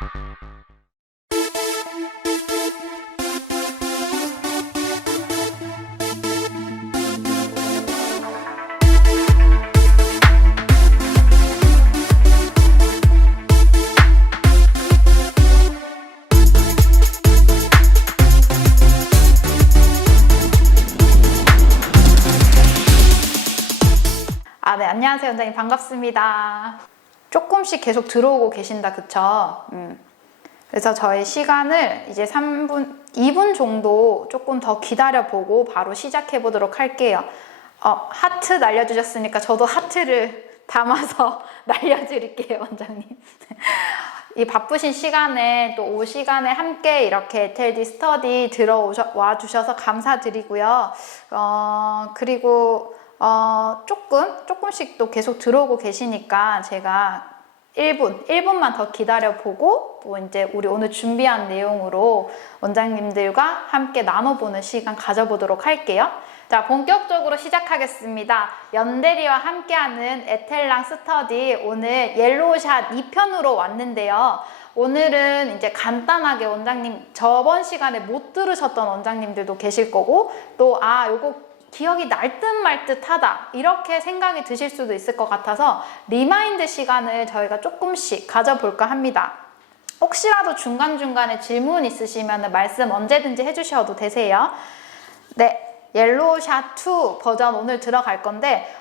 네, 안녕하세요 원장님, 반갑습니다. 조금씩 계속 들어오고 계신다, 그쵸? 그래서 저희 시간을 이제 2분 정도 조금 더 기다려보고 바로 시작해 보도록 할게요. 하트 날려주셨으니까 저도 하트를 담아서 날려드릴게요, 원장님. 이 바쁘신 시간에 또 오 시간에 함께 이렇게 에텔디 스터디 들어와 주셔서 감사드리고요. 그리고 조금씩 또 계속 들어오고 계시니까 제가 1분만 더 기다려보고 또 이제 우리 오늘 준비한 내용으로 원장님들과 함께 나눠보는 시간 가져보도록 할게요. 자, 본격적으로 시작하겠습니다. 연대리와 함께하는 에텔랑 스터디, 오늘 옐로우샷 2편으로 왔는데요. 오늘은 이제 간단하게 원장님, 저번 시간에 못 들으셨던 원장님들도 계실 거고, 또 요거 기억이 날 듯 말 듯 하다, 이렇게 생각이 드실 수도 있을 것 같아서 리마인드 시간을 저희가 조금씩 가져볼까 합니다. 혹시라도 중간중간에 질문 있으시면 말씀 언제든지 해주셔도 되세요. 네, 옐로우샷 2 버전 오늘 들어갈 건데,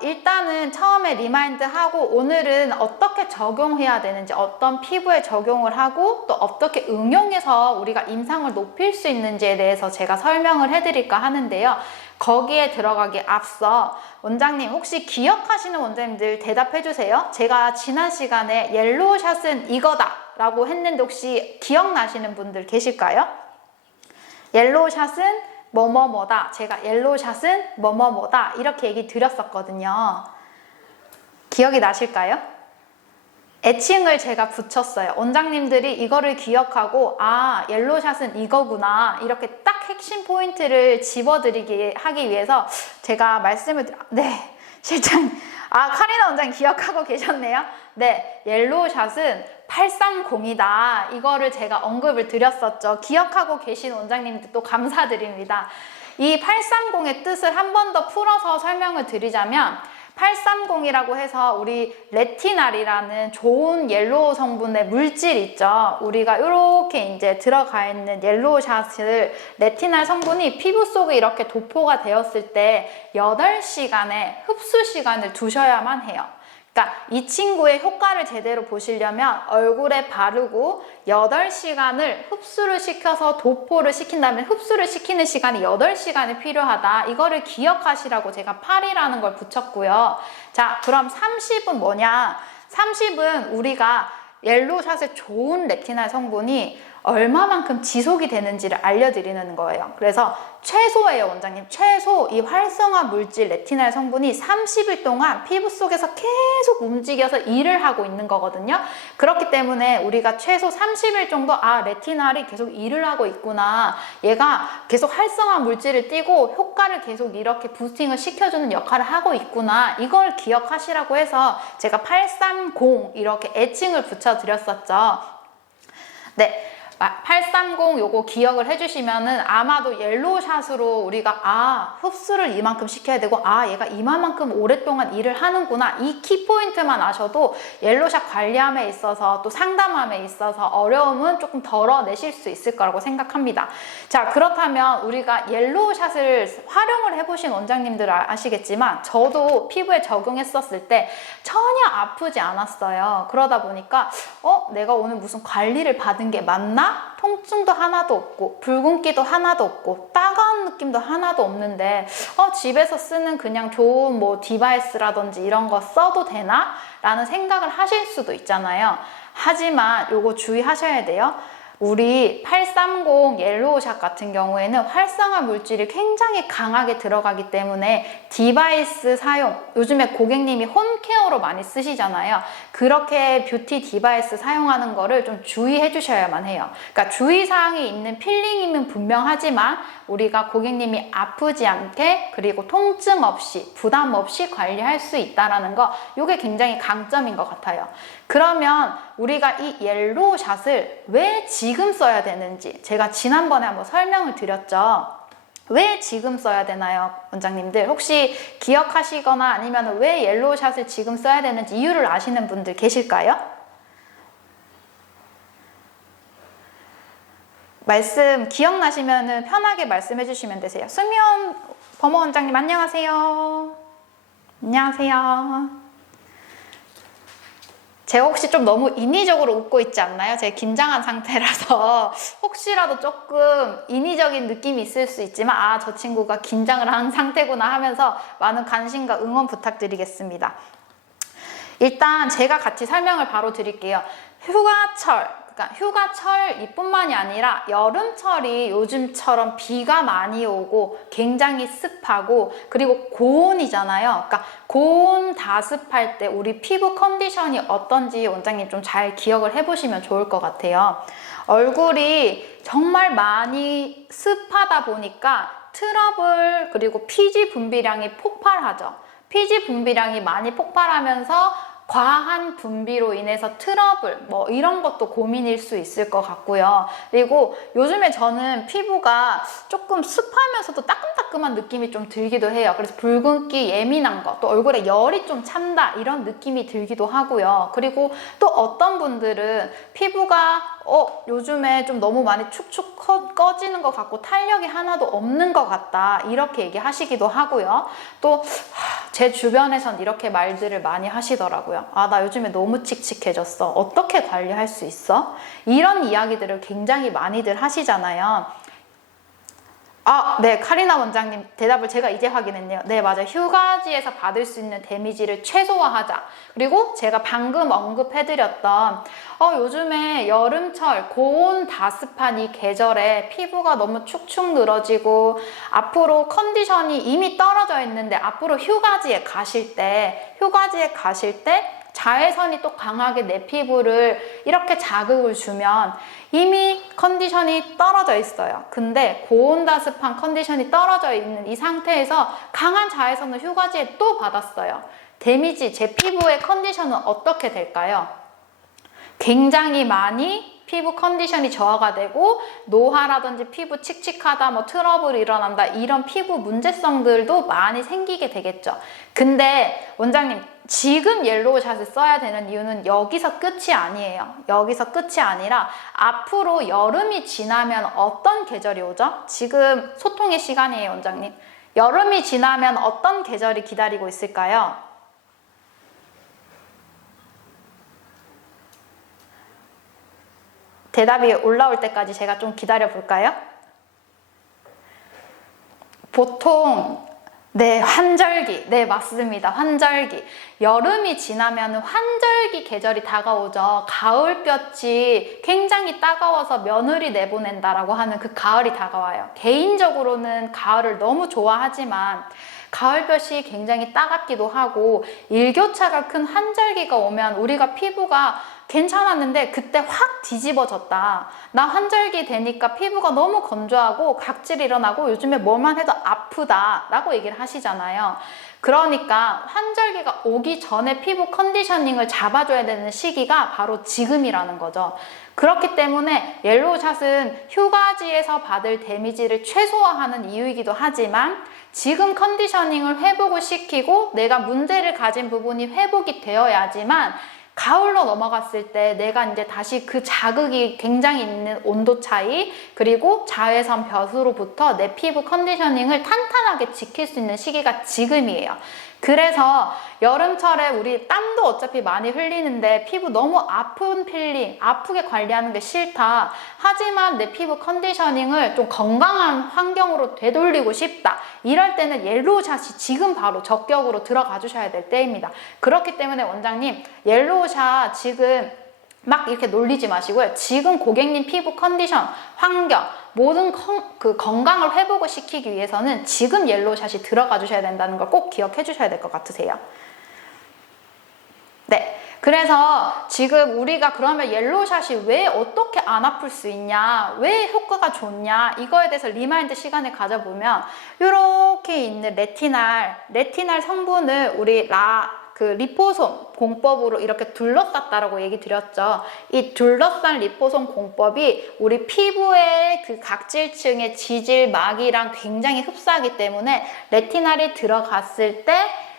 일단은 처음에 리마인드 하고 오늘은 어떻게 적용해야 되는지, 어떤 피부에 적용을 하고 또 어떻게 응용해서 우리가 임상을 높일 수 있는지에 대해서 제가 설명을 해드릴까 하는데요. 거기에 들어가기 앞서 원장님, 혹시 기억하시는 원장님들 대답해 주세요. 제가 지난 시간에 옐로우샷은 이거다 라고 했는데 혹시 기억나시는 분들 계실까요? 옐로우샷은 뭐뭐뭐다, 제가 옐로우샷은 뭐뭐뭐다, 이렇게 얘기 드렸었거든요. 기억이 나실까요? 애칭을 제가 붙였어요. 원장님들이 이거를 기억하고 옐로우샷은 이거구나, 이렇게 딱 핵심 포인트를 집어드리기 하기 위해서 제가 말씀을 네, 실장님, 카리나 원장님 기억하고 계셨네요. 네, 옐로우샷은 830이다. 이거를 제가 언급을 드렸었죠. 기억하고 계신 원장님들도 감사드립니다. 이 830의 뜻을 한 번 더 풀어서 설명을 드리자면, 830이라고 해서 우리 레티날이라는 좋은 옐로우 성분의 물질 있죠. 우리가 이렇게 이제 들어가 있는 옐로우샷을, 레티날 성분이 피부 속에 이렇게 도포가 되었을 때 8시간의 흡수 시간을 두셔야만 해요. 그러니까 이 친구의 효과를 제대로 보시려면 얼굴에 바르고 8시간을 흡수를 시켜서 도포를 시킨 다음에 흡수를 시키는 시간이 8시간이 필요하다. 이거를 기억하시라고 제가 8이라는 걸 붙였고요. 자, 그럼 30은 뭐냐? 30은 우리가 옐로우샷의 좋은 레티날 성분이 얼마만큼 지속이 되는지를 알려드리는 거예요. 그래서 최소예요, 원장님. 최소 이 활성화 물질 레티날 성분이 30일 동안 피부 속에서 계속 움직여서 일을 하고 있는 거거든요. 그렇기 때문에 우리가 최소 30일 정도 레티날이 계속 일을 하고 있구나, 얘가 계속 활성화 물질을 띠고 효과를 계속 이렇게 부스팅을 시켜주는 역할을 하고 있구나, 이걸 기억하시라고 해서 제가 830 이렇게 애칭을 붙여드렸었죠. 네, 830 요거 기억을 해주시면은 아마도 옐로우샷으로 우리가 흡수를 이만큼 시켜야 되고 얘가 이만큼 오랫동안 일을 하는구나, 이 키포인트만 아셔도 옐로우샷 관리함에 있어서 또 상담함에 있어서 어려움은 조금 덜어내실 수 있을 거라고 생각합니다. 자, 그렇다면 우리가 옐로우샷을 활용을 해보신 원장님들 아시겠지만 저도 피부에 적용했었을 때 전혀 아프지 않았어요. 그러다 보니까 내가 오늘 무슨 관리를 받은 게 맞나? 통증도 하나도 없고 붉은기도 하나도 없고 따가운 느낌도 하나도 없는데 집에서 쓰는 그냥 좋은 디바이스라든지 이런 거 써도 되나? 라는 생각을 하실 수도 있잖아요. 하지만 요거 주의하셔야 돼요. 우리 830 옐로우샷 같은 경우에는 활성화 물질이 굉장히 강하게 들어가기 때문에 디바이스 사용, 요즘에 고객님이 홈케어로 많이 쓰시잖아요. 그렇게 뷰티 디바이스 사용하는 거를 좀 주의해 주셔야만 해요. 그러니까 주의사항이 있는 필링이면 분명하지만 우리가 고객님이 아프지 않게 그리고 통증 없이 부담 없이 관리할 수 있다는 거, 이게 굉장히 강점인 것 같아요. 그러면 우리가 이 옐로우샷을 왜 지금 써야 되는지 제가 지난번에 한번 설명을 드렸죠. 왜 지금 써야 되나요, 원장님들? 혹시 기억하시거나 아니면 왜 옐로우샷을 지금 써야 되는지 이유를 아시는 분들 계실까요? 말씀 기억나시면 편하게 말씀해 주시면 되세요. 수면 범호 원장님 안녕하세요. 안녕하세요. 제가 혹시 좀 너무 인위적으로 웃고 있지 않나요? 제가 긴장한 상태라서 혹시라도 조금 인위적인 느낌이 있을 수 있지만 아, 저 친구가 긴장을 한 상태구나 하면서 많은 관심과 응원 부탁드리겠습니다. 일단 제가 같이 설명을 바로 드릴게요. 휴가철, 그러니까 휴가철 이뿐만이 아니라 여름철이 요즘처럼 비가 많이 오고 굉장히 습하고 그리고 고온이잖아요. 그러니까 고온 다습할 때 우리 피부 컨디션이 어떤지 원장님 좀 잘 기억을 해보시면 좋을 것 같아요. 얼굴이 정말 많이 습하다 보니까 트러블 그리고 피지 분비량이 폭발하죠. 피지 분비량이 많이 폭발하면서 과한 분비로 인해서 트러블 뭐 이런 것도 고민일 수 있을 것 같고요. 그리고 요즘에 저는 피부가 조금 습하면서도 따끔따끔한 느낌이 좀 들기도 해요. 그래서 붉은기 예민한 거, 또 얼굴에 열이 좀 찬다 이런 느낌이 들기도 하고요. 그리고 또 어떤 분들은 피부가 요즘에 좀 너무 많이 축축 꺼지는 것 같고 탄력이 하나도 없는 것 같다 이렇게 얘기하시기도 하고요. 또 제 주변에선 이렇게 말들을 많이 하시더라고요. 아, 나 요즘에 너무 칙칙해졌어. 어떻게 관리할 수 있어? 이런 이야기들을 굉장히 많이들 하시잖아요. 아, 네, 카리나 원장님 대답을 제가 이제 확인했네요. 네, 맞아요. 휴가지에서 받을 수 있는 데미지를 최소화하자. 그리고 제가 방금 언급해드렸던 요즘에 여름철 고온 다습한 이 계절에 피부가 너무 축축 늘어지고 앞으로 컨디션이 이미 떨어져 있는데 앞으로 휴가지에 가실 때 자외선이 또 강하게 내 피부를 이렇게 자극을 주면 이미 컨디션이 떨어져 있어요. 근데 고온다습한 컨디션이 떨어져 있는 이 상태에서 강한 자외선을 휴가지에 또 받았어요. 데미지, 제 피부의 컨디션은 어떻게 될까요? 굉장히 많이 피부 컨디션이 저하가 되고 노화라든지 피부 칙칙하다, 뭐 트러블이 일어난다 이런 피부 문제성들도 많이 생기게 되겠죠. 근데 원장님 지금 옐로우샷을 써야 되는 이유는 여기서 끝이 아니에요. 여기서 끝이 아니라 앞으로 여름이 지나면 어떤 계절이 오죠? 지금 소통의 시간이에요, 원장님. 여름이 지나면 어떤 계절이 기다리고 있을까요? 대답이 올라올 때까지 제가 좀 기다려 볼까요? 보통 네, 환절기. 네, 맞습니다. 환절기. 여름이 지나면 환절기 계절이 다가오죠. 가을볕이 굉장히 따가워서 며느리 내보낸다라고 하는 그 가을이 다가와요. 개인적으로는 가을을 너무 좋아하지만 가을볕이 굉장히 따갑기도 하고 일교차가 큰 환절기가 오면 우리가 피부가 괜찮았는데 그때 확 뒤집어졌다. 나 환절기 되니까 피부가 너무 건조하고 각질이 일어나고 요즘에 뭐만 해도 아프다 라고 얘기를 하시잖아요. 그러니까 환절기가 오기 전에 피부 컨디셔닝을 잡아줘야 되는 시기가 바로 지금이라는 거죠. 그렇기 때문에 옐로우샷은 휴가지에서 받을 데미지를 최소화하는 이유이기도 하지만 지금 컨디셔닝을 회복을 시키고 내가 문제를 가진 부분이 회복이 되어야지만 가을로 넘어갔을 때 내가 이제 다시 그 자극이 굉장히 있는 온도 차이 그리고 자외선 벼스로부터 내 피부 컨디셔닝을 탄탄하게 지킬 수 있는 시기가 지금이에요. 그래서 여름철에 우리 땀도 어차피 많이 흘리는데 피부 너무 아픈 필링, 아프게 관리하는 게 싫다. 하지만 내 피부 컨디셔닝을 좀 건강한 환경으로 되돌리고 싶다. 이럴 때는 옐로우샷이 지금 바로 적격으로 들어가 주셔야 될 때입니다. 그렇기 때문에 원장님, 옐로우샷 지금 막 이렇게 놀리지 마시고요. 지금 고객님 피부 컨디션, 환경, 모든 건강을 회복을 시키기 위해서는 지금 옐로우샷이 들어가 주셔야 된다는 걸 꼭 기억해 주셔야 될 것 같으세요. 네. 그래서 지금 우리가 그러면 옐로우샷이 왜 어떻게 안 아플 수 있냐, 왜 효과가 좋냐, 이거에 대해서 리마인드 시간을 가져보면 이렇게 있는 레티날 성분을 우리 리포솜 공법으로 이렇게 둘러쌌다라고 얘기 드렸죠. 이 둘러싼 리포솜 공법이 우리 피부의 그 각질층의 지질막이랑 굉장히 흡사하기 때문에 레티날이 들어갔을 때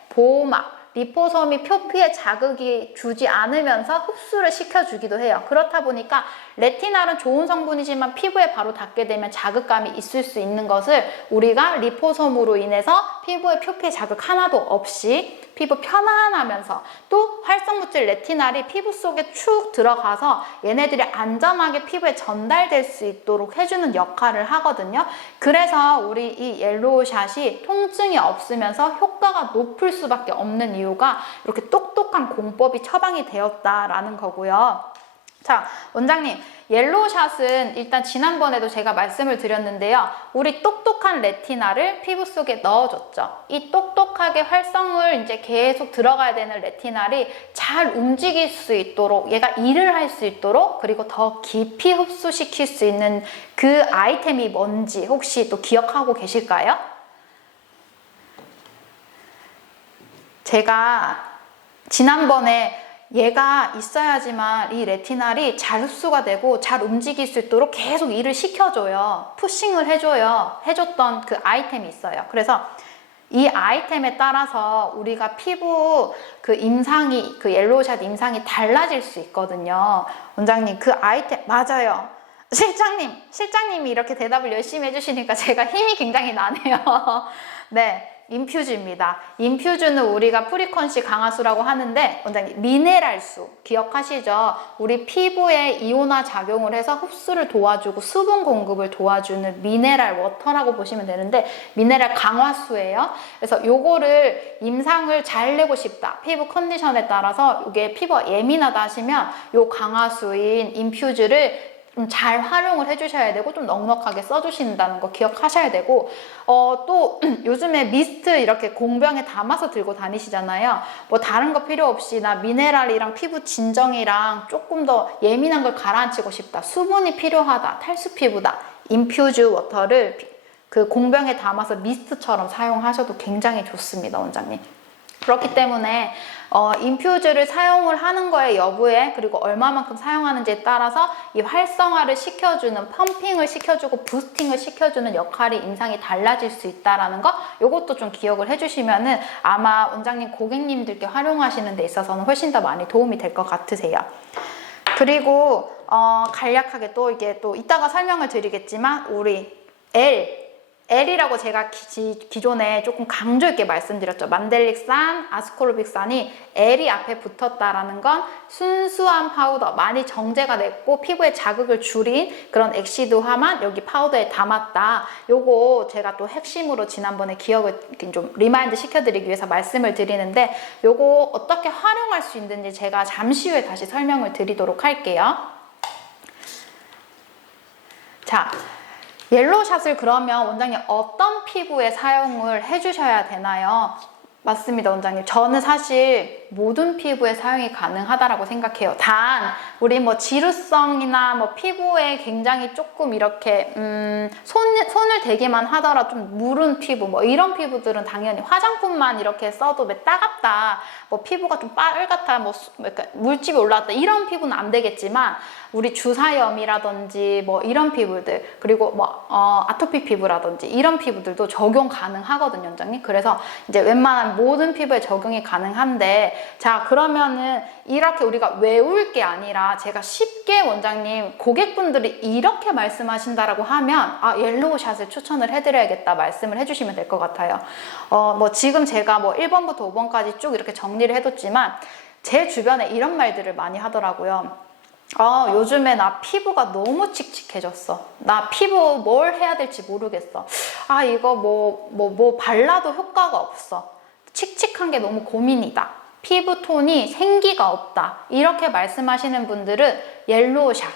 보호막, 리포솜이 표피에 자극이 주지 않으면서 흡수를 시켜주기도 해요. 그렇다 보니까 레티날은 좋은 성분이지만 피부에 바로 닿게 되면 자극감이 있을 수 있는 것을 우리가 리포솜으로 인해서 피부에 표피에 자극 하나도 없이 피부 편안하면서 또 활성물질 레티날이 피부 속에 축 들어가서 얘네들이 안전하게 피부에 전달될 수 있도록 해주는 역할을 하거든요. 그래서 우리 이 옐로우샷이 통증이 없으면서 효과가 높을 수밖에 없는 이유가 이렇게 똑똑한 공법이 처방이 되었다라는 거고요. 자, 원장님, 옐로우샷은 일단 지난번에도 제가 말씀을 드렸는데요. 우리 똑똑한 레티나를 피부 속에 넣어줬죠. 이 똑똑하게 활성을 이제 계속 들어가야 되는 레티날이 잘 움직일 수 있도록, 얘가 일을 할 수 있도록, 그리고 더 깊이 흡수시킬 수 있는 그 아이템이 뭔지 혹시 또 기억하고 계실까요? 제가 지난번에 얘가 있어야지만 이 레티날이 잘 흡수가 되고 잘 움직일 수 있도록 계속 일을 시켜줘요. 푸싱을 해줘요. 해줬던 그 아이템이 있어요. 그래서 이 아이템에 따라서 우리가 피부 그 임상이, 그 옐로우샷 임상이 달라질 수 있거든요. 원장님, 그 아이템, 맞아요. 실장님이 이렇게 대답을 열심히 해주시니까 제가 힘이 굉장히 나네요. 네. 인퓨즈입니다. 인퓨즈는 우리가 프리퀀시 강화수라고 하는데 원장님 미네랄수 기억하시죠? 우리 피부에 이온화 작용을 해서 흡수를 도와주고 수분 공급을 도와주는 미네랄 워터라고 보시면 되는데 미네랄 강화수예요. 그래서 요거를 임상을 잘 내고 싶다. 피부 컨디션에 따라서 이게 피부가 예민하다 하시면 요 강화수인 인퓨즈를 좀 잘 활용을 해주셔야 되고 좀 넉넉하게 써주신다는 거 기억하셔야 되고 또 요즘에 미스트 이렇게 공병에 담아서 들고 다니시잖아요. 뭐 다른 거 필요 없이 나 미네랄이랑 피부 진정이랑 조금 더 예민한 걸 가라앉히고 싶다. 수분이 필요하다. 탈수 피부다. 인퓨즈 워터를 그 공병에 담아서 미스트처럼 사용하셔도 굉장히 좋습니다, 원장님. 그렇기 때문에 인퓨즈를 사용을 하는 거에 여부에 그리고 얼마만큼 사용하는지에 따라서 이 활성화를 시켜주는 펌핑을 시켜주고 부스팅을 시켜주는 역할이 임상이 달라질 수 있다는 거 이것도 좀 기억을 해주시면은 아마 원장님 고객님들께 활용하시는 데 있어서는 훨씬 더 많이 도움이 될 것 같으세요. 그리고 간략하게 또 이게 또 이따가 설명을 드리겠지만 우리 L이라고 제가 기존에 조금 강조 있게 말씀드렸죠. 만델릭산, 아스코르빅산이 L이 앞에 붙었다라는 건 순수한 파우더, 많이 정제가 됐고 피부에 자극을 줄인 그런 엑시드화만 여기 파우더에 담았다. 요거 제가 또 핵심으로 지난번에 기억을 좀 리마인드 시켜드리기 위해서 말씀을 드리는데 요거 어떻게 활용할 수 있는지 제가 잠시 후에 다시 설명을 드리도록 할게요. 자. 옐로우샷을 그러면 원장님 어떤 피부에 사용을 해주셔야 되나요? 맞습니다, 원장님. 저는 사실 모든 피부에 사용이 가능하다라고 생각해요. 단 우리 뭐 지루성이나 뭐 피부에 굉장히 조금 이렇게 손을 대기만 하더라 좀 무른 피부 뭐 이런 피부들은 당연히 화장품만 이렇게 써도 따갑다, 뭐 피부가 좀 빨갛다, 뭐 물집이 올라왔다 이런 피부는 안 되겠지만 우리 주사염이라든지 뭐 이런 피부들 그리고 뭐 아토피 피부라든지 이런 피부들도 적용 가능하거든요, 원장님. 그래서 이제 웬만한 모든 피부에 적용이 가능한데 자 그러면은 이렇게 우리가 외울 게 아니라 제가 쉽게 원장님 고객분들이 이렇게 말씀하신다라고 하면 옐로우샷을 추천을 해드려야겠다 말씀을 해주시면 될 것 같아요. 뭐 지금 제가 뭐 1번부터 5번까지 쭉 이렇게 정리를 해뒀지만 제 주변에 이런 말들을 많이 하더라고요. 요즘에 나 피부가 너무 칙칙해졌어. 나 피부 뭘 해야 될지 모르겠어. 이거 뭐 발라도 효과가 없어. 칙칙한 게 너무 고민이다. 피부톤이 생기가 없다 이렇게 말씀하시는 분들은 옐로우샷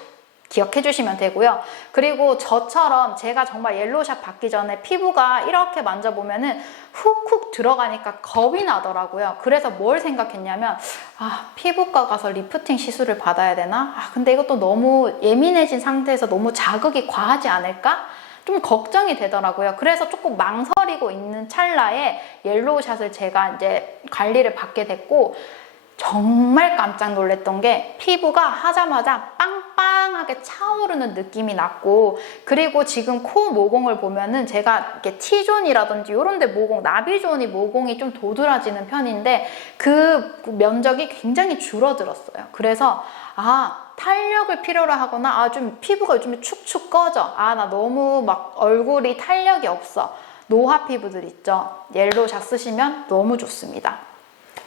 기억해 주시면 되고요. 그리고 저처럼 제가 정말 옐로우샷 받기 전에 피부가 이렇게 만져보면은 훅훅 들어가니까 겁이 나더라고요. 그래서 뭘 생각했냐면 피부과 가서 리프팅 시술을 받아야 되나? 근데 이것도 너무 예민해진 상태에서 너무 자극이 과하지 않을까? 좀 걱정이 되더라고요. 그래서 조금 망설이고 있는 찰나에 옐로우샷을 제가 이제 관리를 받게 됐고 정말 깜짝 놀랐던 게 피부가 하자마자 빵빵하게 차오르는 느낌이 났고 그리고 지금 코 모공을 보면은 제가 이렇게 T존이라든지 이런 데 모공, 나비존이 모공이 좀 도드라지는 편인데 그 면적이 굉장히 줄어들었어요. 그래서 탄력을 필요로 하거나 좀 피부가 요즘에 축축 꺼져. 나 너무 막 얼굴이 탄력이 없어. 노화 피부들 있죠. 옐로우샷 쓰시면 너무 좋습니다.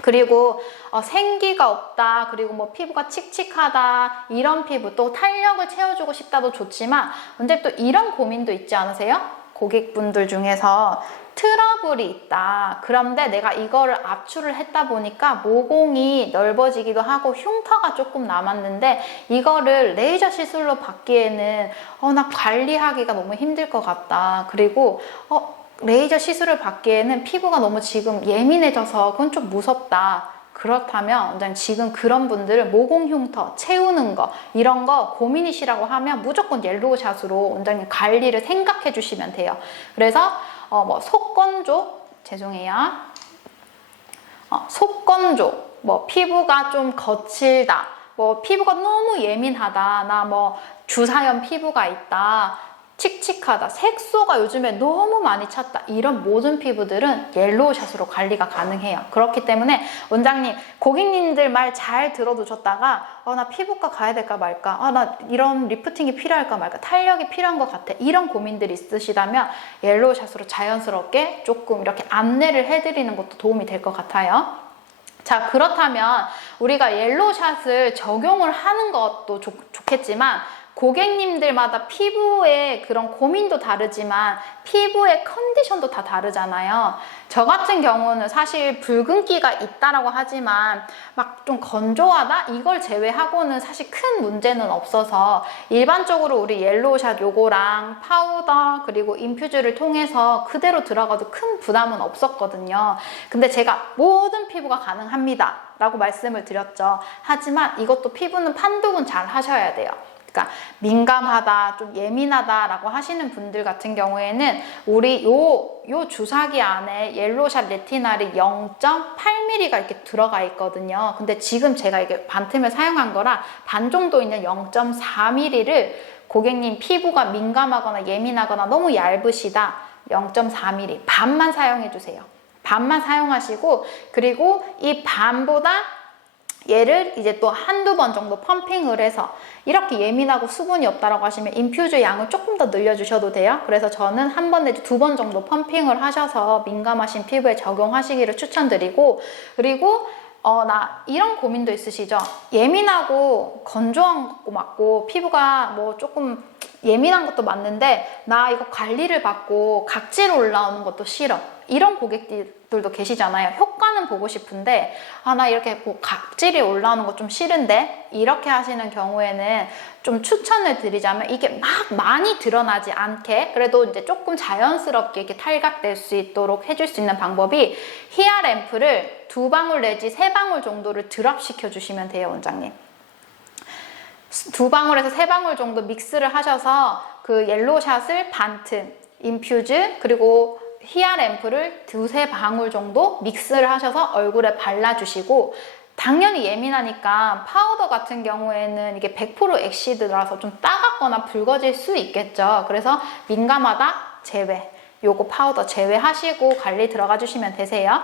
그리고 생기가 없다, 그리고 뭐 피부가 칙칙하다 이런 피부, 또 탄력을 채워주고 싶다도 좋지만 근데 또 이런 고민도 있지 않으세요? 고객분들 중에서 트러블이 있다. 그런데 내가 이거를 압출을 했다 보니까 모공이 넓어지기도 하고 흉터가 조금 남았는데 이거를 레이저 시술로 받기에는 나 관리하기가 너무 힘들 것 같다. 그리고 레이저 시술을 받기에는 피부가 너무 지금 예민해져서 그건 좀 무섭다. 그렇다면 원장님 지금 그런 분들은 모공 흉터 채우는 거 이런 거 고민이시라고 하면 무조건 옐로우샷으로 원장님 관리를 생각해 주시면 돼요. 그래서 뭐 속건조 죄송해요. 속건조 뭐 피부가 좀 거칠다. 뭐 피부가 너무 예민하다. 나 뭐 주사염 피부가 있다. 칙칙하다, 색소가 요즘에 너무 많이 찼다 이런 모든 피부들은 옐로우샷으로 관리가 가능해요. 그렇기 때문에 원장님, 고객님들 말 잘 들어두셨다가 나 피부과 가야 될까 말까, 나 이런 리프팅이 필요할까 말까, 탄력이 필요한 것 같아 이런 고민들이 있으시다면 옐로우샷으로 자연스럽게 조금 이렇게 안내를 해드리는 것도 도움이 될 것 같아요. 자, 그렇다면 우리가 옐로우샷을 적용을 하는 것도 좋겠지만 고객님들마다 피부의 그런 고민도 다르지만 피부의 컨디션도 다 다르잖아요. 저 같은 경우는 사실 붉은기가 있다라고 하지만 막 좀 건조하다? 이걸 제외하고는 사실 큰 문제는 없어서 일반적으로 우리 옐로우샷 요거랑 파우더 그리고 인퓨즈를 통해서 그대로 들어가도 큰 부담은 없었거든요. 근데 제가 모든 피부가 가능합니다 라고 말씀을 드렸죠. 하지만 이것도 피부는 판독은 잘 하셔야 돼요. 그러니까 민감하다, 좀 예민하다라고 하시는 분들 같은 경우에는 우리 요 주사기 안에 옐로우샷 레티날이 0.8mm가 이렇게 들어가 있거든요. 근데 지금 제가 이게 반틈을 사용한 거라 반 정도 있는 0.4mm를 고객님 피부가 민감하거나 예민하거나 너무 얇으시다 0.4mm 반만 사용해 주세요. 반만 사용하시고 그리고 이 반보다 얘를 이제 또 한두 번 정도 펌핑을 해서 이렇게 예민하고 수분이 없다라고 하시면 인퓨즈 양을 조금 더 늘려주셔도 돼요. 그래서 저는 한 번 내지 두 번 정도 펌핑을 하셔서 민감하신 피부에 적용하시기를 추천드리고 그리고 나 이런 고민도 있으시죠? 예민하고 건조한 거 맞고 피부가 뭐 조금 예민한 것도 맞는데 나 이거 관리를 받고 각질 올라오는 것도 싫어. 이런 고객들도 계시잖아요. 효과는 보고 싶은데 나 이렇게 뭐 각질이 올라오는 거 좀 싫은데 이렇게 하시는 경우에는 좀 추천을 드리자면 이게 막 많이 드러나지 않게 그래도 이제 조금 자연스럽게 이렇게 탈각될 수 있도록 해줄 수 있는 방법이 히야 램프를 2방울 내지 3방울 정도를 드랍시켜 주시면 돼요, 원장님. 2방울에서 3방울 정도 믹스를 하셔서 그 옐로우샷을 반틈, 인퓨즈 그리고 히야 램프를 2-3방울 정도 믹스를 하셔서 얼굴에 발라주시고 당연히 예민하니까 파우더 같은 경우에는 이게 100% 엑시드라서 좀 따갑거나 붉어질 수 있겠죠. 그래서 민감하다 제외. 요거 파우더 제외하시고 관리 들어가 주시면 되세요.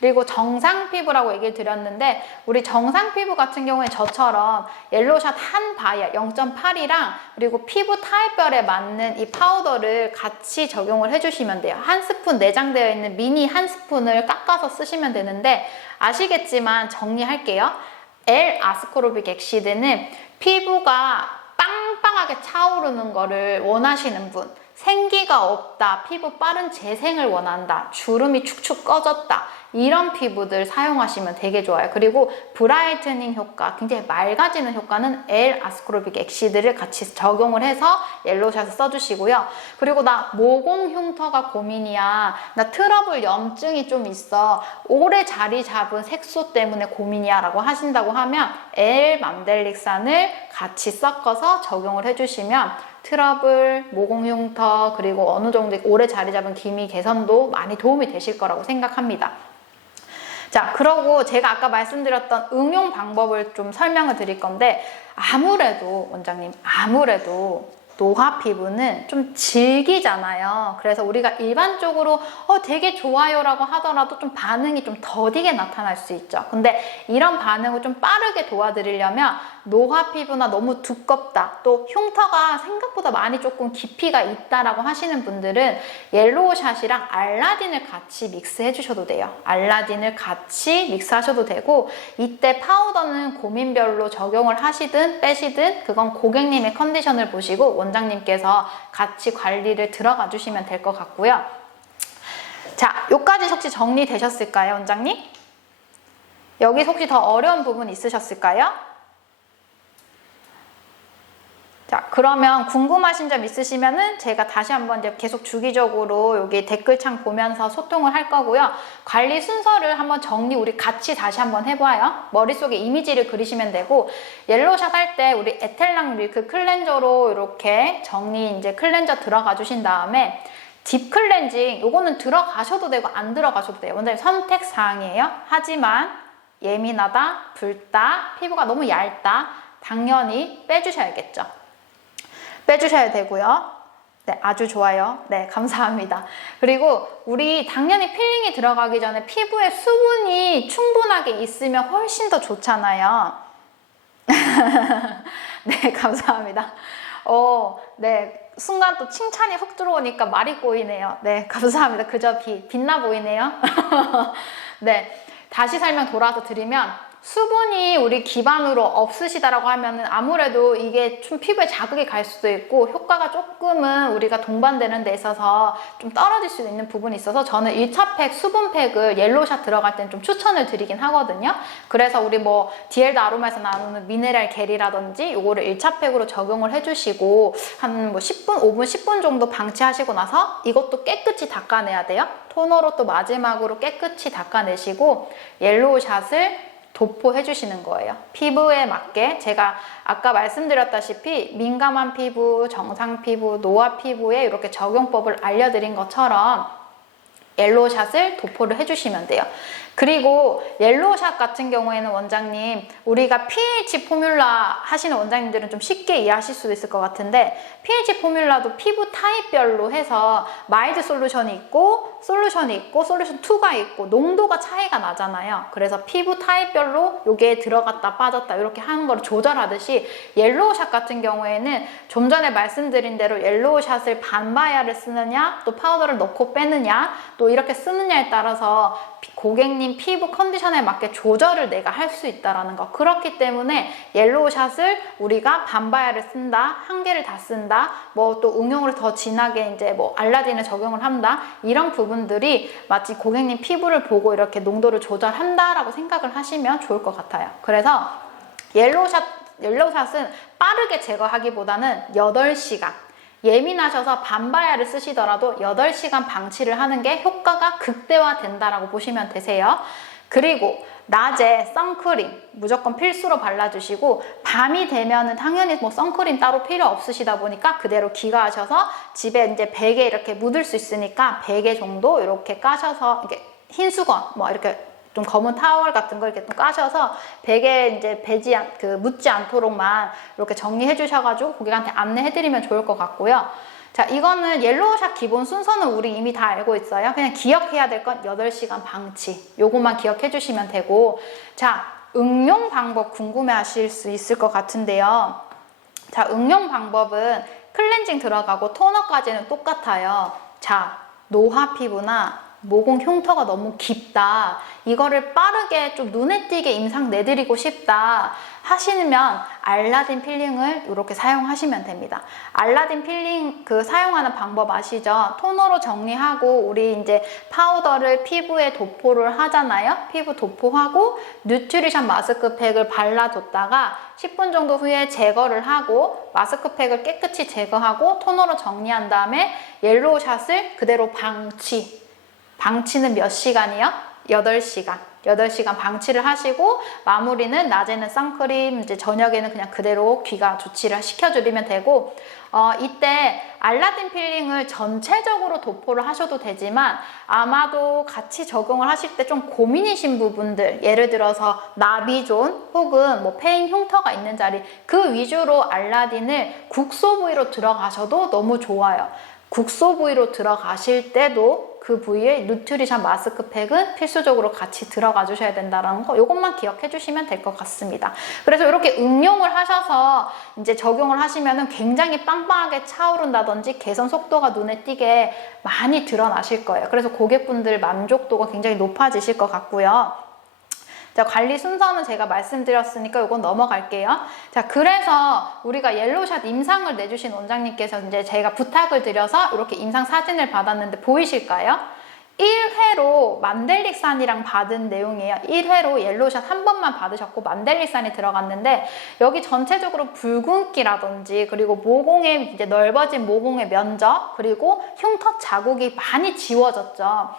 그리고 정상 피부라고 얘기를 드렸는데 우리 정상 피부 같은 경우에 저처럼 옐로우샷 한 바이알 0.8이랑 그리고 피부 타입별에 맞는 이 파우더를 같이 적용을 해주시면 돼요. 한 스푼 내장되어 있는 미니 한 스푼을 깎아서 쓰시면 되는데 아시겠지만 정리할게요. L-아스코르빅 엑시드는 피부가 빵빵하게 차오르는 거를 원하시는 분 생기가 없다, 피부 빠른 재생을 원한다, 주름이 축축 꺼졌다, 이런 피부들 사용하시면 되게 좋아요. 그리고 브라이트닝 효과, 굉장히 맑아지는 효과는 L-아스코르빅 엑시드를 같이 적용을 해서 옐로우샷을 써주시고요. 그리고 나 모공 흉터가 고민이야, 나 트러블 염증이 좀 있어, 오래 자리 잡은 색소 때문에 고민이야 라고 하신다고 하면 L-만델릭산을 같이 섞어서 적용을 해주시면 트러블, 모공 흉터, 그리고 어느 정도 오래 자리 잡은 기미 개선도 많이 도움이 되실 거라고 생각합니다. 자, 그러고 제가 아까 말씀드렸던 응용 방법을 좀 설명을 드릴 건데, 아무래도 원장님, 아무래도 노화 피부는 좀 질기잖아요. 그래서 우리가 일반적으로 되게 좋아요 라고 하더라도 좀 반응이 좀 더디게 나타날 수 있죠. 근데 이런 반응을 좀 빠르게 도와드리려면 노화 피부나 너무 두껍다, 또 흉터가 생각보다 많이 조금 깊이가 있다라고 하시는 분들은 옐로우샷이랑 알라딘을 같이 믹스해 주셔도 돼요. 알라딘을 같이 믹스하셔도 되고, 이때 파우더는 고민별로 적용을 하시든 빼시든 그건 고객님의 컨디션을 보시고 원장님께서 같이 관리를 들어가 주시면 될 것 같고요. 자, 여기까지 혹시 정리되셨을까요, 원장님? 여기 혹시 더 어려운 부분 있으셨을까요? 자, 그러면 궁금하신 점 있으시면은 제가 다시 한번 이제 계속 주기적으로 여기 댓글창 보면서 소통을 할 거고요. 관리 순서를 한번 우리 같이 다시 한번 해봐요. 머릿속에 이미지를 그리시면 되고, 옐로우샷 할 때 우리 에텔랑 밀크 클렌저로 이렇게 이제 클렌저 들어가 주신 다음에 딥 클렌징, 요거는 들어가셔도 되고 안 들어가셔도 돼요. 원장님 선택 사항이에요. 하지만 예민하다, 붉다, 피부가 너무 얇다, 당연히 빼주셔야겠죠. 빼주셔야 되고요. 네, 아주 좋아요. 네, 감사합니다. 그리고 우리 당연히 필링이 들어가기 전에 피부에 수분이 충분하게 있으면 훨씬 더 좋잖아요. 네, 감사합니다. 네, 순간 또 칭찬이 훅 들어오니까 말이 꼬이네요. 네, 감사합니다. 그저 빛나 보이네요. 네, 다시 설명 돌아서 드리면, 수분이 우리 기반으로 없으시다라고 하면은 아무래도 이게 좀 피부에 자극이 갈 수도 있고 효과가 조금은 우리가 동반되는 데 있어서 좀 떨어질 수 있는 부분이 있어서 저는 1차 팩 수분팩을 옐로우샷 들어갈 때는 좀 추천을 드리긴 하거든요. 그래서 우리 디엘드 아로마에서 나오는 미네랄 겔이라든지 요거를 1차 팩으로 적용을 해주시고 한 10분, 5분, 10분 정도 방치하시고 나서 이것도 깨끗이 닦아내야 돼요. 토너로 또 마지막으로 깨끗이 닦아내시고 옐로우샷을 도포해 주시는 거예요. 피부에 맞게. 제가 아까 말씀드렸다시피 민감한 피부, 정상 피부, 노화 피부에 이렇게 적용법을 알려드린 것처럼 옐로우샷을 도포를 해주시면 돼요. 그리고 옐로우샷 같은 경우에는 원장님, 우리가 pH 포뮬라 하시는 원장님들은 좀 쉽게 이해하실 수도 있을 것 같은데, pH 포뮬라도 피부 타입별로 해서 마일드 솔루션이 있고 솔루션 2가 있고 농도가 차이가 나잖아요. 그래서 피부 타입별로 요게 들어갔다 빠졌다 이렇게 하는 걸 조절하듯이 옐로우샷 같은 경우에는 좀 전에 말씀드린 대로 옐로우샷을 반바야를 쓰느냐, 또 파우더를 넣고 빼느냐, 또 이렇게 쓰느냐에 따라서 고객님 피부 컨디션에 맞게 조절을 내가 할 수 있다라는 거. 그렇기 때문에 옐로우샷을 우리가 반바야를 쓴다, 한 개를 다 쓴다, 또 응용을 더 진하게 이제 알라딘을 적용을 한다, 이런 부분들이 마치 고객님 피부를 보고 이렇게 농도를 조절한다라고 생각을 하시면 좋을 것 같아요. 그래서 옐로우샷은 빠르게 제거하기보다는 8시간, 예민하셔서 반바야를 쓰시더라도 8시간 방치를 하는 게 효과가 극대화된다라고 보시면 되세요. 그리고 낮에 선크림 무조건 필수로 발라주시고, 밤이 되면은 당연히 선크림 따로 필요 없으시다 보니까 그대로 귀가하셔서 집에 이제 베개 이렇게 묻을 수 있으니까 베개 정도 이렇게 까셔서, 이렇게 흰 수건 이렇게 좀 검은 타월 같은 거 이렇게 좀 까셔서 베개에 이제 묻지 않도록만 이렇게 정리해 주셔가지고 고객한테 안내해드리면 좋을 것 같고요. 자, 이거는 옐로우샷 기본 순서는 우리 이미 다 알고 있어요. 그냥 기억해야 될 건 8시간 방치. 요것만 기억해 주시면 되고, 자, 응용 방법 궁금해 하실 수 있을 것 같은데요. 자, 응용 방법은 클렌징 들어가고 토너까지는 똑같아요. 자, 노화 피부나 모공 흉터가 너무 깊다, 이거를 빠르게 좀 눈에 띄게 임상 내드리고 싶다 하시면 알라딘 필링을 이렇게 사용하시면 됩니다. 알라딘 필링 사용하는 방법 아시죠? 토너로 정리하고 우리 이제 파우더를 피부에 도포를 하잖아요. 피부 도포하고 뉴트리션 마스크팩을 발라줬다가 10분 정도 후에 제거를 하고 마스크팩을 깨끗이 제거하고 토너로 정리한 다음에 옐로우샷을 그대로 방치는 몇 시간이요? 8시간. 8시간 방치를 하시고 마무리는 낮에는 선크림, 이제 저녁에는 그냥 그대로 귀가 조치를 시켜주시면 되고 이때 알라딘 필링을 전체적으로 도포를 하셔도 되지만 아마도 같이 적용을 하실 때 좀 고민이신 부분들 예를 들어서 나비존 혹은 뭐 페인 흉터가 있는 자리 그 위주로 알라딘을 국소 부위로 들어가셔도 너무 좋아요. 국소 부위로 들어가실 때도 그 부위에 뉴트리션 마스크팩은 필수적으로 같이 들어가 주셔야 된다는 거 이것만 기억해 주시면 될 것 같습니다. 그래서 이렇게 응용을 하셔서 이제 적용을 하시면은 굉장히 빵빵하게 차오른다든지 개선 속도가 눈에 띄게 많이 드러나실 거예요. 그래서 고객분들 만족도가 굉장히 높아지실 것 같고요. 자, 관리 순서는 제가 말씀드렸으니까 이건 넘어갈게요. 자, 그래서 우리가 옐로우샷 임상을 내주신 원장님께서 이제 제가 부탁을 드려서 이렇게 임상 사진을 받았는데 보이실까요? 1회로 만델릭산이랑 받은 내용이에요. 1회로 옐로우샷 한 번만 받으셨고 만델릭산이 들어갔는데 여기 전체적으로 붉은기라든지 그리고 모공의 이제 넓어진 모공의 면적 그리고 흉터 자국이 많이 지워졌죠.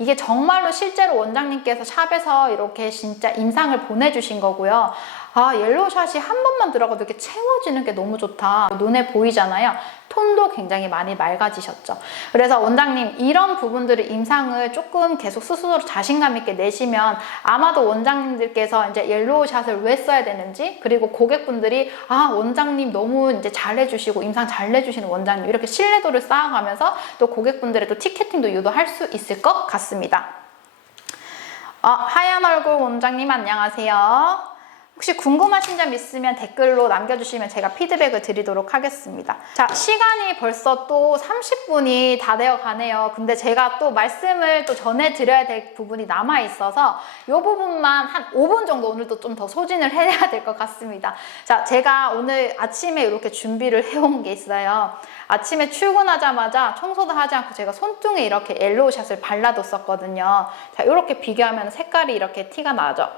이게 정말로 실제로 원장님께서 샵에서 이렇게 진짜 임상을 보내주신 거고요. 아, 옐로우샷이 한 번만 들어가도 이렇게 채워지는 게 너무 좋다. 눈에 보이잖아요. 톤도 굉장히 많이 맑아지셨죠. 그래서 원장님 이런 부분들을 임상을 조금 계속 스스로 자신감 있게 내시면 아마도 원장님들께서 이제 옐로우샷을 왜 써야 되는지 그리고 고객분들이 아 원장님 너무 이제 잘해주시고 임상 잘 내주시는 원장님 이렇게 신뢰도를 쌓아가면서 또 고객분들의 또 티켓팅도 유도할 수 있을 것 같습니다. 하얀 얼굴 원장님 안녕하세요. 혹시 궁금하신 점 있으면 댓글로 남겨주시면 제가 피드백을 드리도록 하겠습니다. 자, 시간이 벌써 또 30분이 다 되어 가네요. 근데 제가 또 말씀을 또 전해드려야 될 부분이 남아있어서 이 부분만 한 5분 정도 오늘도 좀 더 소진을 해야 될 것 같습니다. 자, 제가 오늘 아침에 이렇게 준비를 해온 게 있어요. 아침에 출근하자마자 청소도 하지 않고 제가 손등에 이렇게 옐로우샷을 발라뒀었거든요. 자, 이렇게 비교하면 색깔이 이렇게 티가 나죠.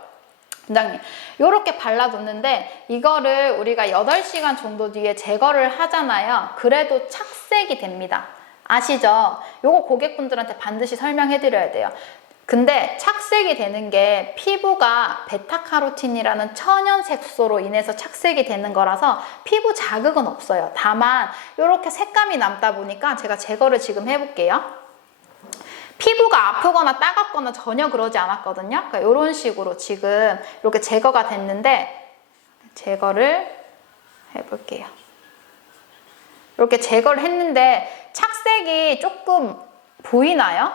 원장님 이렇게 발라뒀는데 이거를 우리가 8시간 정도 뒤에 제거를 하잖아요. 그래도 착색이 됩니다. 아시죠? 요거 고객분들한테 반드시 설명해 드려야 돼요. 근데 착색이 되는 게 피부가 베타카로틴이라는 천연 색소로 인해서 착색이 되는 거라서 피부 자극은 없어요. 다만 이렇게 색감이 남다 보니까 제가 제거를 지금 해볼게요. 피부가 아프거나 따갑거나 전혀 그러지 않았거든요. 그러니까 이런 식으로 지금 이렇게 제거가 됐는데 제거를 해볼게요. 이렇게 제거를 했는데 착색이 조금 보이나요?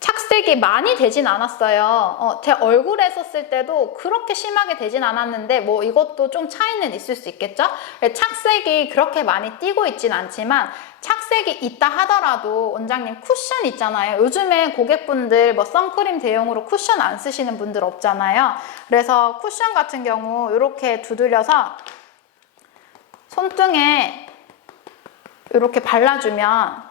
착색이 많이 되진 않았어요. 제 얼굴에 썼을 때도 그렇게 심하게 되진 않았는데 뭐 이것도 좀 차이는 있을 수 있겠죠? 착색이 그렇게 많이 띄고 있진 않지만 착색이 있다 하더라도 원장님 쿠션 있잖아요. 요즘에 고객분들 뭐 선크림 대용으로 쿠션 안 쓰시는 분들 없잖아요. 그래서 쿠션 같은 경우 이렇게 두들려서 손등에 이렇게 발라주면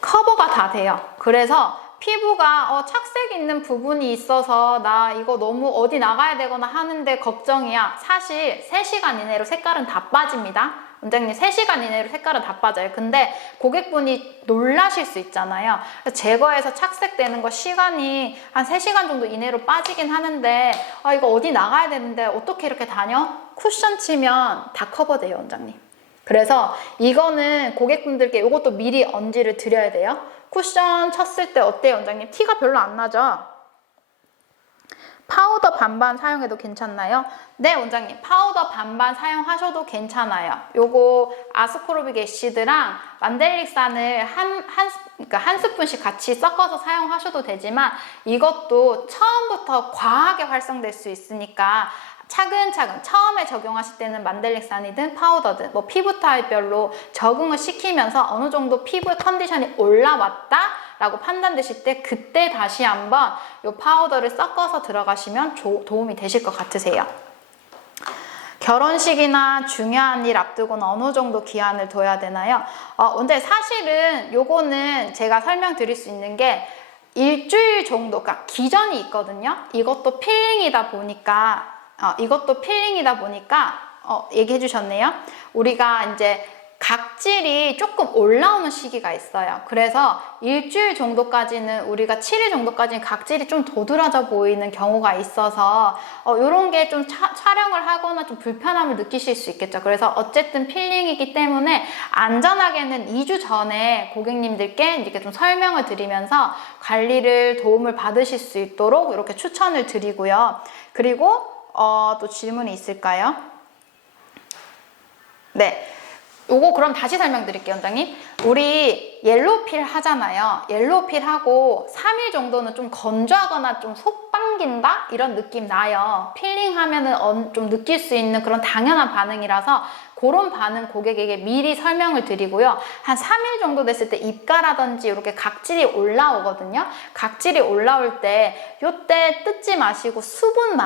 커버가 다 돼요. 그래서 피부가 착색 있는 부분이 있어서 나 이거 너무 어디 나가야 되거나 하는데 걱정이야. 사실 3시간 이내로 색깔은 다 빠집니다. 원장님 3시간 이내로 색깔은 다 빠져요. 근데 고객분이 놀라실 수 있잖아요. 제거해서 착색되는 거 시간이 한 3시간 정도 이내로 빠지긴 하는데 이거 어디 나가야 되는데 어떻게 이렇게 다녀? 쿠션 치면 다 커버돼요, 원장님. 그래서 이거는 고객분들께 이것도 미리 언지를 드려야 돼요. 쿠션 쳤을 때 어때요, 원장님? 티가 별로 안 나죠? 파우더 반반 사용해도 괜찮나요? 네, 원장님. 파우더 반반 사용하셔도 괜찮아요. 요거 아스코르빅 애시드랑 만델릭산을 한 스푼씩 같이 섞어서 사용하셔도 되지만 이것도 처음부터 과하게 활성될 수 있으니까 차근차근 처음에 적용하실 때는 만델릭산이든 파우더든 뭐 피부 타입별로 적응을 시키면서 어느 정도 피부의 컨디션이 올라왔다 라고 판단되실 때 그때 다시 한번 이 파우더를 섞어서 들어가시면 도움이 되실 것 같으세요. 결혼식이나 중요한 일 앞두고는 어느 정도 기한을 둬야 되나요? 근데 사실은 요거는 제가 설명드릴 수 있는 게 일주일 정도, 그러니까 기전이 있거든요. 이것도 필링이다 보니까 얘기해 주셨네요. 우리가 이제 각질이 조금 올라오는 시기가 있어요. 그래서 일주일 정도까지는, 우리가 7일 정도까지는 각질이 좀 도드라져 보이는 경우가 있어서 이런 게 좀 촬영을 하거나 좀 불편함을 느끼실 수 있겠죠. 그래서 어쨌든 필링이기 때문에 안전하게는 2주 전에 고객님들께 이렇게 좀 설명을 드리면서 관리를 도움을 받으실 수 있도록 이렇게 추천을 드리고요. 그리고 또 질문이 있을까요? 네. 요거 그럼 다시 설명드릴게요, 원장님. 우리 옐로필 하잖아요. 옐로필 하고 3일 정도는 좀 건조하거나 좀 속 당긴다? 이런 느낌 나요. 필링 하면은 좀 느낄 수 있는 그런 당연한 반응이라서 그런 반응 고객에게 미리 설명을 드리고요. 한 3일 정도 됐을 때 입가라든지 이렇게 각질이 올라오거든요. 각질이 올라올 때 요때 뜯지 마시고 수분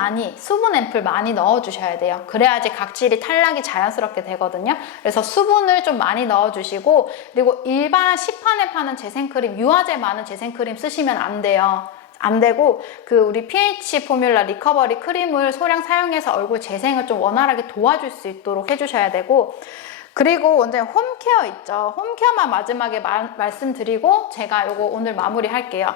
앰플 많이 넣어주셔야 돼요. 그래야지 각질이 탈락이 자연스럽게 되거든요. 그래서 수분을 좀 많이 넣어주시고, 그리고 일반 시판에 파는 재생크림, 유화제 많은 재생크림 쓰시면 안 돼요. 안 되고, 우리 pH 포뮬라 리커버리 크림을 소량 사용해서 얼굴 재생을 좀 원활하게 도와줄 수 있도록 해주셔야 되고, 그리고 원장님 홈케어 있죠. 홈케어만 마지막에 말씀드리고 제가 요거 오늘 마무리 할게요.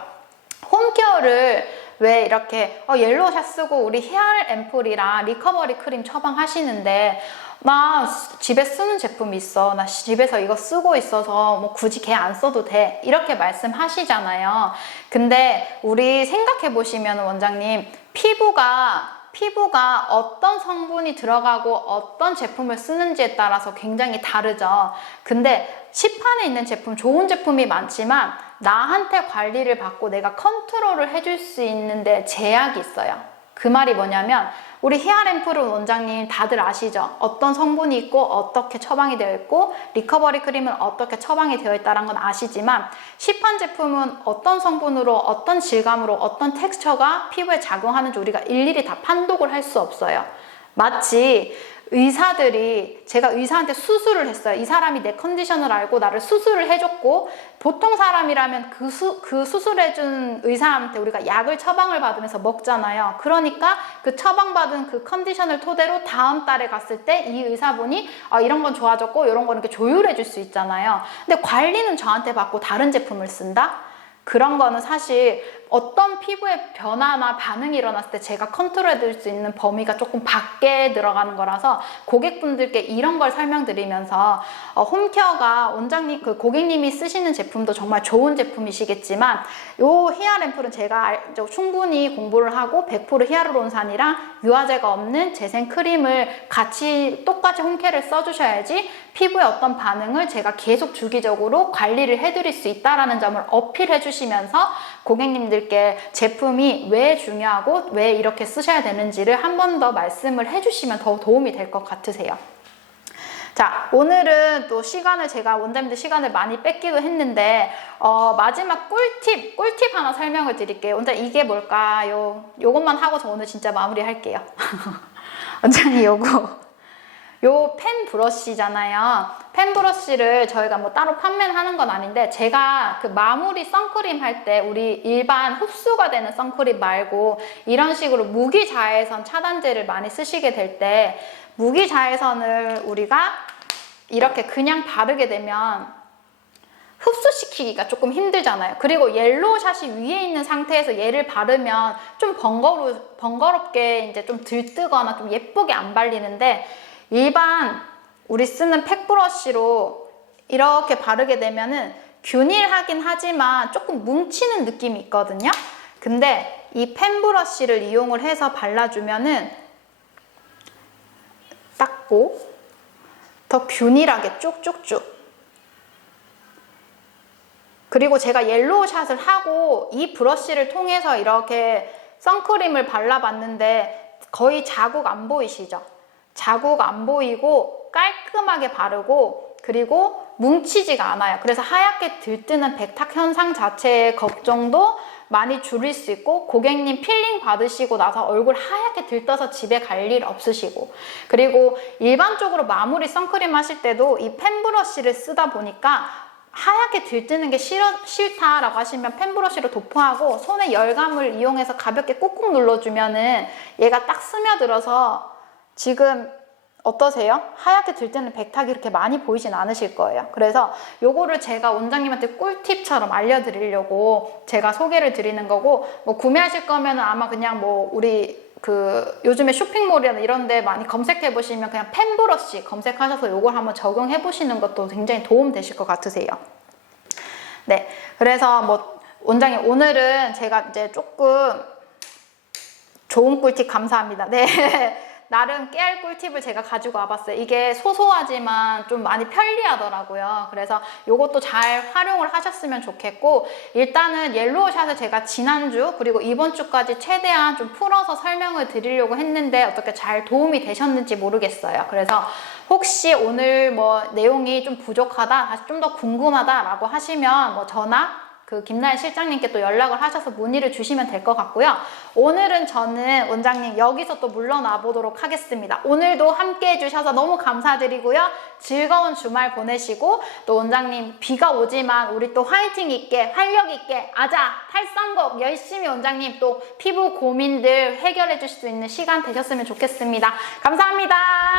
홈케어를 왜 이렇게 옐로우샷 쓰고 우리 헤어 앰플이랑 리커버리 크림 처방하시는데 나 집에 쓰는 제품 있어, 나 집에서 이거 쓰고 있어서 뭐 굳이 걔 안 써도 돼, 이렇게 말씀하시잖아요. 근데 우리 생각해 보시면 원장님, 피부가 어떤 성분이 들어가고 어떤 제품을 쓰는지에 따라서 굉장히 다르죠. 근데 시판에 있는 제품, 좋은 제품이 많지만 나한테 관리를 받고 내가 컨트롤을 해줄 수 있는데 제약이 있어요. 그 말이 뭐냐면, 우리 헤어램프는 원장님 다들 아시죠? 어떤 성분이 있고 어떻게 처방이 되어 있고 리커버리 크림은 어떻게 처방이 되어 있다는 건 아시지만, 시판 제품은 어떤 성분으로 어떤 질감으로 어떤 텍스처가 피부에 작용하는지 우리가 일일이 다 판독을 할 수 없어요. 마치 제가 의사한테 수술을 했어요. 이 사람이 내 컨디션을 알고 나를 수술을 해줬고, 보통 사람이라면 그 수술해준 의사한테 우리가 약을 처방을 받으면서 먹잖아요. 그러니까 그 처방받은 그 컨디션을 토대로 다음 달에 갔을 때 이 의사분이 이런 건 좋아졌고 이런 건 이렇게 조율해 줄 수 있잖아요. 근데 관리는 저한테 받고 다른 제품을 쓴다? 그런 거는 사실 어떤 피부의 변화나 반응이 일어났을 때 제가 컨트롤해 드릴 수 있는 범위가 조금 밖에 들어가는 거라서 고객분들께 이런 걸 설명드리면서 홈케어가 고객님이 쓰시는 제품도 정말 좋은 제품이시겠지만, 요 히아램플은 제가 충분히 공부를 하고 100% 히아루론산이랑 유화제가 없는 재생 크림을 똑같이 홈케어를 써주셔야지 피부에 어떤 반응을 제가 계속 주기적으로 관리를 해드릴 수 있다는 점을 어필해 주시면서 고객님들께 제품이 왜 중요하고 왜 이렇게 쓰셔야 되는지를 한 번 더 말씀을 해주시면 더 도움이 될 것 같으세요. 자, 오늘은 또 제가 원장님들 시간을 많이 뺏기도 했는데 마지막 꿀팁 하나 설명을 드릴게요. 원장님, 이게 뭘까요? 요것만 하고 저 오늘 진짜 마무리할게요. 원장님, 요 펜 브러쉬잖아요. 펜 브러쉬를 저희가 뭐 따로 판매를 하는 건 아닌데, 제가 그 마무리 선크림 할 때 우리 일반 흡수가 되는 선크림 말고 이런 식으로 무기자외선 차단제를 많이 쓰시게 될 때, 무기자외선을 우리가 이렇게 그냥 바르게 되면 흡수시키기가 조금 힘들잖아요. 그리고 옐로우샷이 위에 있는 상태에서 얘를 바르면 좀 번거롭게 이제 좀 들뜨거나 좀 예쁘게 안 발리는데, 일반 우리 쓰는 팩 브러쉬로 이렇게 바르게 되면은 균일하긴 하지만 조금 뭉치는 느낌이 있거든요. 근데 이 펜 브러쉬를 이용을 해서 발라주면은 닦고 더 균일하게 쭉쭉쭉. 그리고 제가 옐로우 샷을 하고 이 브러쉬를 통해서 이렇게 선크림을 발라봤는데 거의 자국 안 보이시죠? 자국 안 보이고 깔끔하게 바르고, 그리고 뭉치지가 않아요. 그래서 하얗게 들뜨는 백탁 현상 자체의 걱정도 많이 줄일 수 있고, 고객님 필링 받으시고 나서 얼굴 하얗게 들떠서 집에 갈 일 없으시고, 그리고 일반적으로 마무리 선크림 하실 때도 이 펜 브러쉬를 쓰다 보니까 하얗게 들뜨는 게 싫다라고 하시면 펜 브러쉬로 도포하고 손에 열감을 이용해서 가볍게 꾹꾹 눌러주면은 얘가 딱 스며들어서, 지금 어떠세요? 하얗게 들뜨는 백탁이 이렇게 많이 보이진 않으실 거예요. 그래서 요거를 제가 원장님한테 꿀팁처럼 알려드리려고 제가 소개를 드리는 거고, 뭐 구매하실 거면은 아마 그냥 뭐 우리 요즘에 쇼핑몰이나 이런 데 많이 검색해 보시면 그냥 펜 브러쉬 검색하셔서 요걸 한번 적용해 보시는 것도 굉장히 도움 되실 것 같으세요. 네, 그래서 뭐 원장님 오늘은 제가 이제 조금 좋은 꿀팁 감사합니다. 네. 나름 깨알 꿀팁을 제가 가지고 와봤어요. 이게 소소하지만 좀 많이 편리하더라고요. 그래서 이것도 잘 활용을 하셨으면 좋겠고, 일단은 옐로우샷을 제가 지난주 그리고 이번 주까지 최대한 좀 풀어서 설명을 드리려고 했는데 어떻게 잘 도움이 되셨는지 모르겠어요. 그래서 혹시 오늘 뭐 내용이 좀 부족하다, 다시 좀 더 궁금하다라고 하시면 뭐 저나 김나연 실장님께 또 연락을 하셔서 문의를 주시면 될 것 같고요. 오늘은 저는 원장님 여기서 또 물러나 보도록 하겠습니다. 오늘도 함께 해주셔서 너무 감사드리고요. 즐거운 주말 보내시고, 또 원장님 비가 오지만 우리 또 화이팅 있게 활력 있게 아자 탈선곡 열심히 원장님 또 피부 고민들 해결해 주실 수 있는 시간 되셨으면 좋겠습니다. 감사합니다.